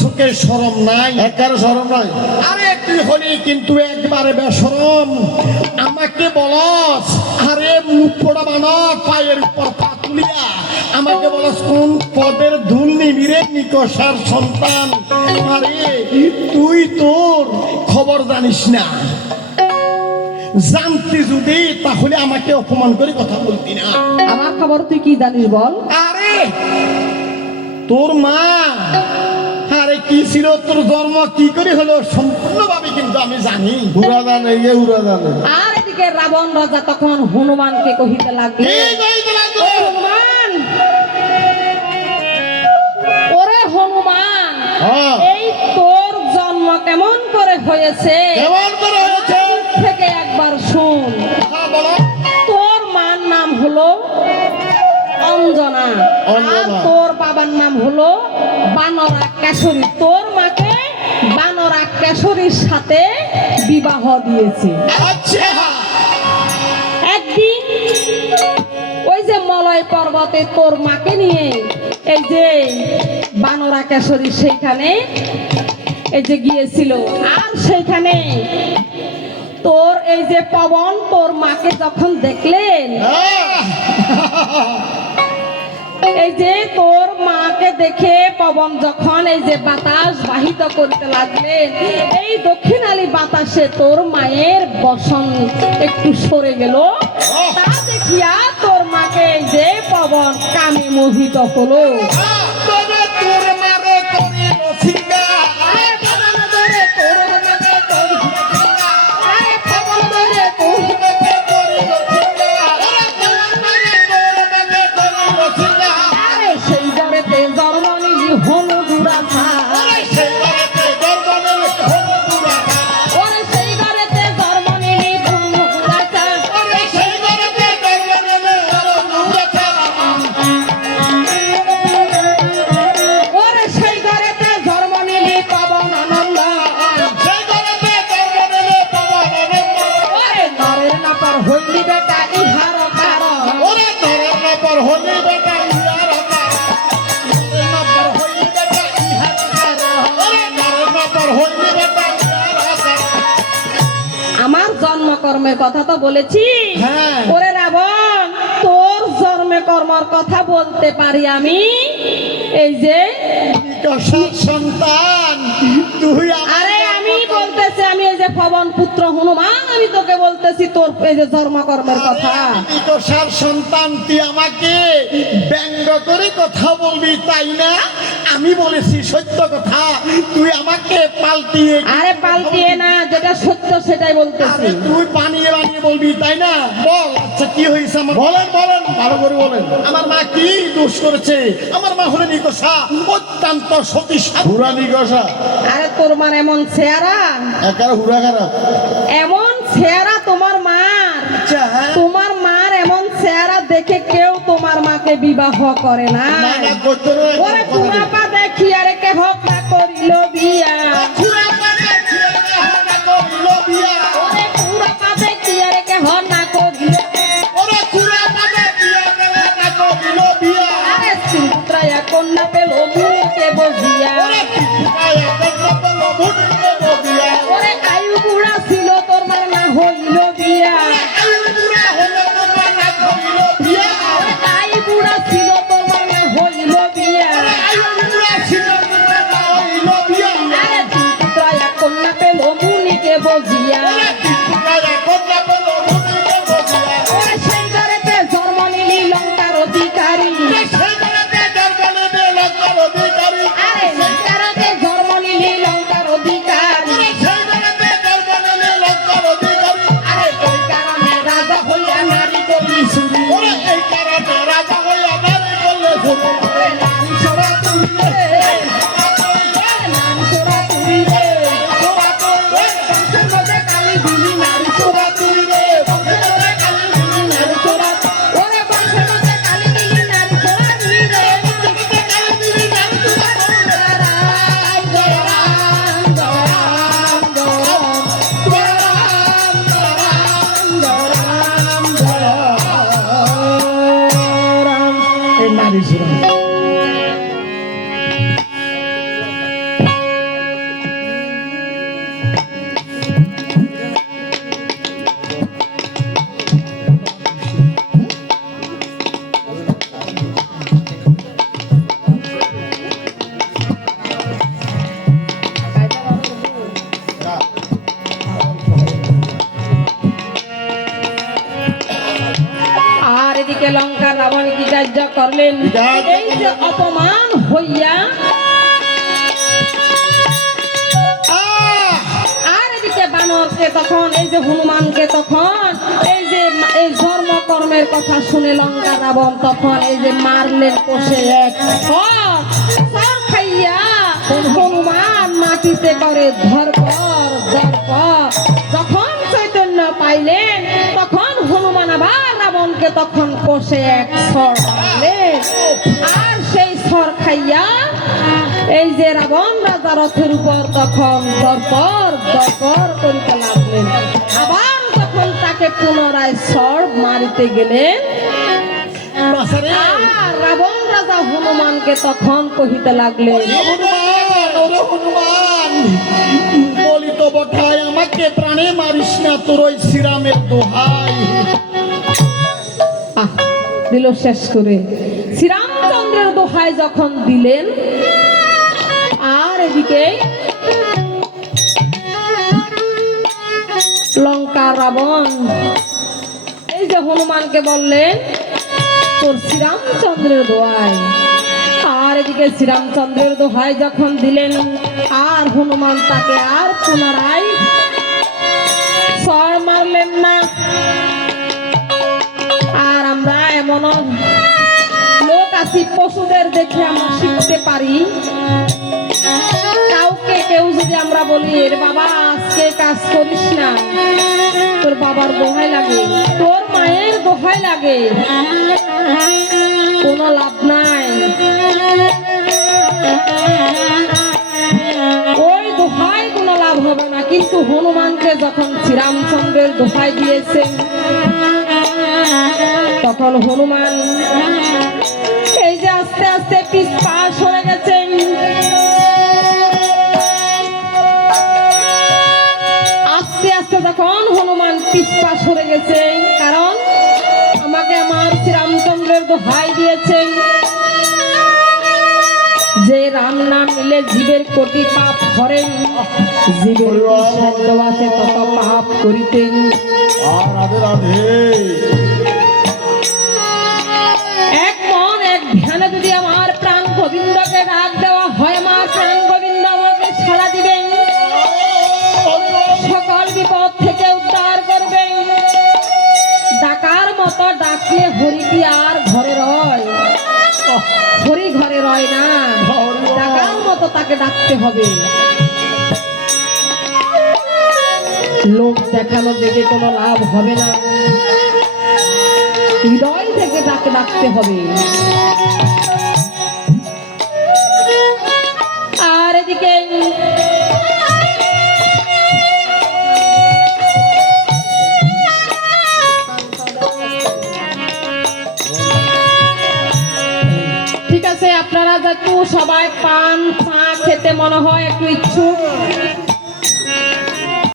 সুখে শরম নাই, একবারে শরম নাই। আরে তুই হলি কিন্তু একবারে বেশরম। আমাকে বলস আরে মুখ পোড়া বানা পায়ের উপর পা তুলিয়া আমাকে বলস কোন পদের ধুল নিবি রে নিকষার সন্তান। আরে তুই তোর খবর জানিস না, জানতি যদি তাহলে আমাকে অপমান করে কথা বলতি না। আমার খবর তুই কি জানিস বল? আরে তোর মা আরে কি ছিল, তোর জন্ম কি করে হলো সম্পূর্ণভাবে কিন্তু আমি জানি। উড়া জানে, উড়া জানে। আর এদিকে রাবণ রাজা তখন হনুমানকে কহিতে লাগলো, হনুমান, ওরে হনুমান, হ্যাঁ। এই তোর জন্ম কেমন করে হয়েছে কেমন করে হয়েছে থেকে একবার শুন। হ্যাঁ বলো। তোর মার নাম হলো অঞ্জনা, আর অঞ্জনা। তোর বাবার নাম হলো বানরা কেশরী। তোর মাকে বানরা কেশরীর সাথে বিবাহ দিয়েছে। আচ্ছা একদিন ওই যে মলয় পর্বতে তোর মাকে নিয়ে এই যে বানরা কেশরী সেইখানে এই যে গিয়েছিল, আর সেইখানে তোর এই যে পবন তোর মাকে যখন দেখলেন, এই যে তোর মাকে দেখে পবন যখন এই যে বাতাস বাহিত করতে লাগলেন, এই দক্ষিণালী বাতাসে তোর মায়ের বসন একটু সরে গেল। তা দেখিয়া তোর মাকে এই যে পবন কামে মোহিত হলো। তবে তোর মারে করিল সিঙ্গা, আরে পবন ধরে তোর মাকে করিল সিঙ্গা, আরে পবন ধরে তোর মাকে করিল সিঙ্গা, ওরে তোর মারে তোর মাঝে করিল সিঙ্গা, আরে সেই ঘরেতে জন্ম নিলি হলুদুরা খা, ওরে সেই ঘরেতে জন্ম নিলি হলুদুরা খা, ওরে সেই ঘরেতে জন্ম নিলি হলুদুরা খা, ওরে সেই ঘরেতে জন্ম নিলি হলুদুরা খা, ওরে সেই ঘরেতে জন্ম নিলি পবন আনন্দ, সেই ঘরেতে জন্ম নিলি পবন আনন্দ, ওরে নরের নাপর হইলি বেটা ইহার কারণ, ওরে ধরের নপর হলি বেটা ইহার কারণ, ধরের নপর হলি বেটা ইহার কারণ, ওরে ধরের নপর হলি বেটা ইহার কারণ। আমার জন্মকর্মের কথা তো বলেছি। হ্যাঁ। ওরে রাবণ, তোর জন্মে কর্মর কথা বলতে পারি আমি। এই যে নিকষার সন্তান তুই আরে আমি বলতেছি, আমি এই যে পবন পুত্র হনুমান, আমি তোকে বলতেছি তোর এই যে জন্মকর্মের কথা। নিকষার সন্তান তুই আমাকে ব্যঙ্গ করে কথা বলবি তাই না? আমি বলেছি সত্য কথা, তুই আমাকে পাল্টিয়ে আরে পাল্টিয়ে না, যেটা সত্য সেটাই বলতেছি। আরে তুই বানিয়ে বানিয়ে বলবি তাই না? বল আচ্ছা কি হয়েছে আমার? বলেন বলেন, ভালো করে বলেন। আমার মা কি দোষ করেছে? আমার মা হলো নিকষা, অত্যন্ত সতী সাধ্বী। হুরা নিকষা, আরে তোর মার এমন চেহারা, একার হুরা খারাপ। এমন চেহারা তোমার মার, আচ্ছা, হ্যাঁ। তোমার মার এমন চেহারা দেখে কেউ তোমার মাকে বিবাহ করে না। না না করতে নয়, ওরে কুড়াপা দেখি আরে কে হক না করিল বিয়া, খুড়া মানে ছেলে হানা করিল বিয়া, ওরে কুড়াপা দেখি আরে কে হক না করিল, ওরে খুড়া মানে বিয়া না করিল বিয়া, আরে সুত্রায়া কন্যা পেল মুখে বজিয়া, ওরে পিছায় একটা বল ভুলিতে বিয়া, ওরে আয়ু বুড়া ছিল তোর মার না হইল বিয়া, ওরে আয়ু বুড়া হলো তোমার না করিল বিয়া, ওরে আয়ু বুড়া ছিল তোর মার না হইল বিয়া, ওরে আয়ু বুড়া ছিল তোমার না হইল বিয়া, আরে সুত্রায়া কন্যা পেল মুনিকে বজিয়া, ওরে পিছায় একটা বল ভুলিতে বিয়া, ওরে সেই ঘরেতে জন্ম নিলি লঙ্কার অধিকারী, সেই ঘরেতে জন্ম নেবে লঙ্কার অধিকারী, আরে সেই ঘরেতে জন্ম নিলি লঙ্কার অধিকারী, সেই ঘরেতে জন্ম নেবে লঙ্কার অধিকারী, আরে ওই কারণে রাজা হইয়া নারী করলি চুরি, ওরে এই কারণে রাজা হইয়া নারী করলে শুরু, ওরে নারী চোরা তুই রে, নারী চোরা তুই রে, তোরা তোর রে, বংশের মধ্যে কালী দিলি নারী চোরা তুই রে, বংশের মধ্যে কালী দিলি নারী চোরা, ওরে বংশের মধ্যে কালী দিলি নারী চোরা তুই রে, বংশের মধ্যে কালী দিলি নারী চোরা তুই রে, রাম জয় রাম জয় রাম জয় রাম জয় রাম জয় রাম। এই নারী সুরা এদিকে লঙ্কার রাবণ কি কার্য করলেন, কি কাজ? এই যে অপমান হইয়া আর এদিকে বানরকে তখন এই যে হনুমানকে তখন এই ধর্মকর্মের কথা শুনে লঙ্কা রাবণ তখন এই যে মারলেন কষে এক সর খাইয়া হনুমান মাটিতে করে ধরপর ধরপর। যখন চৈতন্য পাইলেন তখন হনুমান আবার রাবণকে তখন কষে এক সর মারলেন, আর সেই সর খাইয়া এই যে রাবণ রাজা রথের উপর তখন দরপর দরপর করিতে লাগলেন। আবার তখন তাকে পুনরায় সর মারিতে গেলেন, বাসারে আর রাবণ রাজা হনুমানকে তখন কহিতে লাগলেন, হনুমান, ওরে হনুমান, বলি তো বটাই আমাকে প্রাণে মারিস না, তোর ওই শ্রীরামের দোহাই। আহ, দিল শেষ করে শ্রীরামচন্দ্রের দোহাই যখন দিলেন, আর এদিকে লঙ্কা রাবণ এই যে হনুমানকে বললেন তোর শ্রীরামচন্দ্রের দোহাই, আর এদিকে শ্রীরামচন্দ্রের দোহাই যখন দিলেন, আর হনুমান তাকে আর পুনরায় সর মারলেন না। আর আমরা এমন লোক আছি, পশুদের দেখে আমরা শিখতে পারি। কাউকে কেউ যদি আমরা বলি এর বাবা আজকে কাজ করিস না, তোর বাবার দোহাই লাগে, তোর মায়ের দোহাই লাগে, কোনো লাভ নাই, ওই দোহাই কোনো লাভ হবে না। কিন্তু হনুমানকে যখন শ্রীরামচন্দ্রের দোহাই দিয়েছেন তখন হনুমান এই যে আস্তে আস্তে পিছ পা সরে গেছেন, আস্তে আস্তে যখন হনুমান পিছ পা সরে গেছেন, কারণ আমাকে আমার শ্রীরামচন্দ্রের দোহাই দিয়েছেন যে রাম নাম নিলে জীবের কোটি পাপ করেন, জীবের কি সাধ্য আছে তত পাপ করিতেন। আর রাধে রাধে। এক মন এক ধ্যানে যদি আমার প্রাণ গোবিন্দকে ডাক দেওয়া হয়, আমার প্রাণ গোবিন্দ আমাকে সাড়া দিবেন, সকল বিপদ থেকে উদ্ধার করবেন। ডাকার মতো ডাকলে হরি কি আর ঘরে রয়? হরি ঘরে রয় না, ডাকার মতো তাকে ডাকতে হবে। লোক দেখানো দেখে কোনো লাভ হবে না, হৃদয় থেকে তাকে ডাকতে হবে। আর এদিকে ঠিক আছে, আপনারা একটু সবাই পান চা খেতে মনে হয় একটু ইচ্ছুক,